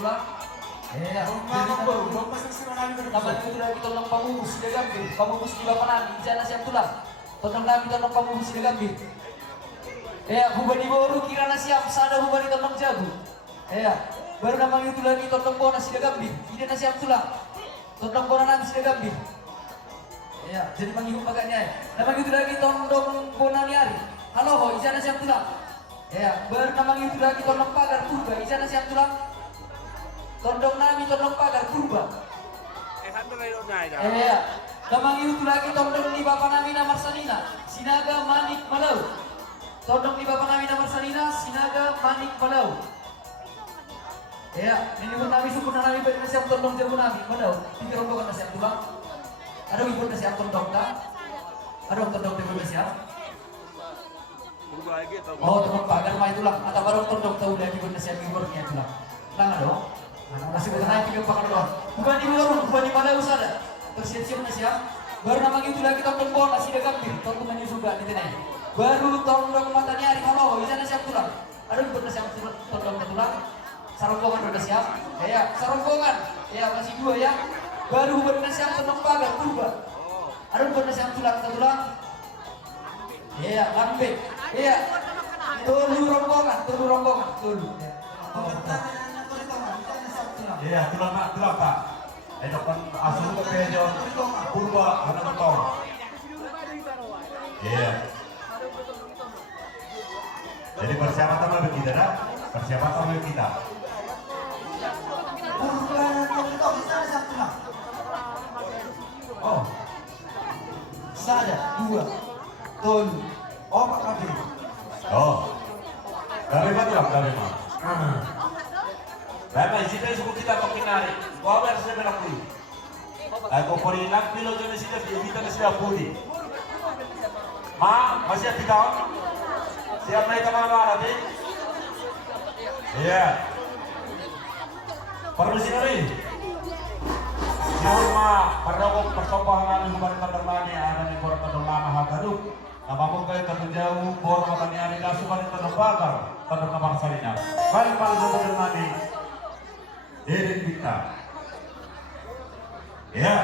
tulang. Ya, naman itu lagi tolong pamubus dia gambir, pamubus di bapak nabi, jana siap tulang. Tolong nabi tolong pamubus dia gambir. Ya, hubani baru kira siap, sada hubani tolong jago. Ya, baru nama itu lagi tolong bona sudah gambir, tidak siap tulang. Tolong bona nabi sudah gambir. Ya, jadi menghidup agaknya. Nama itu lagi tolong bona niari. Halo, ho, jana siap tulang. Ya, baru nama itu lagi tolong pagar purba, jana siap tulang. Tondong nami tondong pagar purba. Iya. Damang itu lagi tondong di bapak nami namar sanina. Sinaga manik malau. Tondong di bapak nami namar sanina. Sinaga manik malau. Iya. Ini pun nami suku nami bersiap tondong jamu nami malau. Tiga rombongan nasiap tulang. Ada ibu nasiap tondong tak? Ada tondong ibu nasiap. Oh tondong pagar mai tulang. Atau baru tondong tahu lagi ibu nasiap ibunya tulang. Tangan dong. Masih bukan naik tiga pakai doang. Bukan di warung, bukan di mana usada. Tersiap-siap nasi ya. Baru nama itu lagi tondong bola nasi dekat nih. Tondong menu juga nih tenan. Baru tondong mata nyari kalau bisa nasi tulang. Ada buat nasi tondong tulang. Sarombongan udah siap. Ya, sarombongan. Ya masih dua ya. Baru buat nasi tondong pagar purba. Ada buat nasi tulang. Ya, lambe. Ya. Tulu rombongan. Tulu. Iya, tulang Pak. Edokan asuh ke pejo purba ada betul. Iya. Jadi persiapan bagi kita dah. Persiapan bagi kita. Oh. Sada dua. Tol. Oh Pak Kabir. Oh. Dari mana? Bapak sini suku kita pakai nari. Kau harus berapa puluh? Aku pori nak pilo jenis kita kita sudah pudi. Masih ada 3 tahun. Siap naik kemana nanti? Iya. Permisi nari. Siapa perdokok persompahan kami kembali terberani ada di bor terlama hagadup. Namun kaya terjauh bor makan hari langsung pada terbakar pada kamar salina. Baik pada terberani. Dari kita, ya.